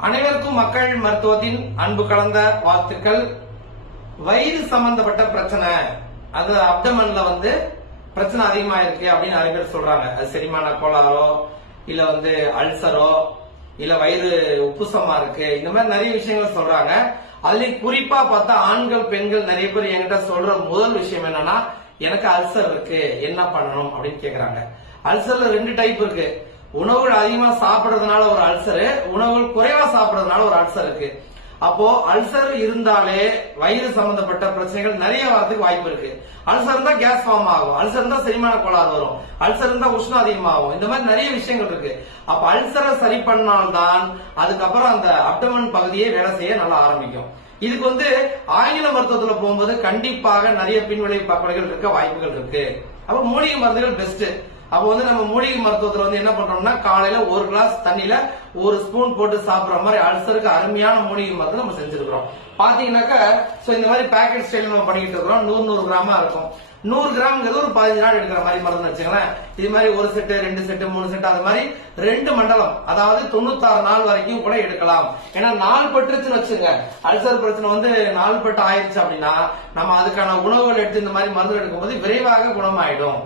அனைவருக்கும் மக்கள் மருத்துவத்தின் அன்பு கலந்த வாழ்த்துக்கள். வயிறு சம்பந்தப்பட்ட பிரச்சனை. அது அப்டமன்ல வந்து பிரச்சனை அதிகமா இருக்கு அப்படின்னு நிறைய பேர் சொல்றாங்க. அது செரிமான கோளாறோ இல்ல வந்து அல்சரோ இல்ல வயிறு உப்புசமா இருக்கு. இந்த மாதிரி நிறைய விஷயங்கள் சொல்றாங்க. அதுலயும் குறிப்பா பார்த்தா ஆண்கள் பெண்கள் நிறைய பேர் என்கிட்ட சொல்ற முதல் விஷயம் என்னன்னா எனக்கு அல்சர் இருக்கு. என்ன பண்ணணும் அப்படின்னு கேக்குறாங்க. அல்சர்ல ரெண்டு டைப் இருக்கு. உணவுகள் அதிகமா சாப்பிடுறதுனால ஒரு அல்சர் உணவுகள் குறைவா சாப்பிடுறதுனால ஒரு அல்சர் இருக்கு. அப்போ அல்சர் இருந்தாலே வயிறு சம்பந்தப்பட்ட பிரச்சனைகள் நிறைய வரதுக்கு வாய்ப்பு இருக்கு. அல்சர் இருந்தா கேஸ் ஃபார்ம் ஆகும். அல்சர் இருந்தா செரிமான கோளாறு வரும். அல்சர் இருந்தா உஷ்ணம் அதிகமாகும். இந்த மாதிரி நிறைய விஷயங்கள் இருக்கு. அப்ப அல்சரை சரி பண்ணால்தான் அதுக்கப்புறம் அந்த அப்டமன் பகுதியே வேலை செய்ய நல்லா ஆரம்பிக்கும். இதுக்கு வந்து ஆங்கில மருத்துவத்துல போகும்போது கண்டிப்பாக நிறைய பின்விளைவு பக்கவைகள் இருக்க வாய்ப்புகள் இருக்கு. அப்ப மூலிகை மருந்துகள் பெஸ்ட் அப்போ வந்து நம்ம மூலிகை மருத்துவத்துல வந்து என்ன பண்றோம்னா காலையில ஒரு கிளாஸ் தண்ணியில ஒரு ஸ்பூன் போட்டு சாப்பிடுற மாதிரி அல்சருக்கு அருமையான மூலிகை மருந்து நம்ம செஞ்சிருக்கிறோம். பாத்தீங்கன்னாக்கா சோ இந்த மாதிரி பேக்கெட் ஸ்டைல் நம்ம பண்ணிட்டு இருக்கிறோம். நூறு நூறு கிராமா இருக்கும். நூறு கிராம்ங்கிறது ஒரு பதினஞ்சு நாள் எடுக்கிற மாதிரி மருந்து வச்சுங்களேன் இது மாதிரி ஒரு செட்டு ரெண்டு செட்டு மூணு செட்டு அது மாதிரி ரெண்டு மண்டலம் அதாவது தொண்ணூத்தாறு நாள் வரைக்கும் கூட எடுக்கலாம். ஏன்னா நாள் பட்டுருச்சுன்னு வச்சுங்க அல்சர் பிரச்சனை வந்து நாள் பட்டு ஆயிடுச்சு அப்படின்னா நம்ம அதுக்கான உணவுகள் எடுத்து இந்த மாதிரி மருந்து எடுக்கும்போது விரைவாக குணமாயிடும்.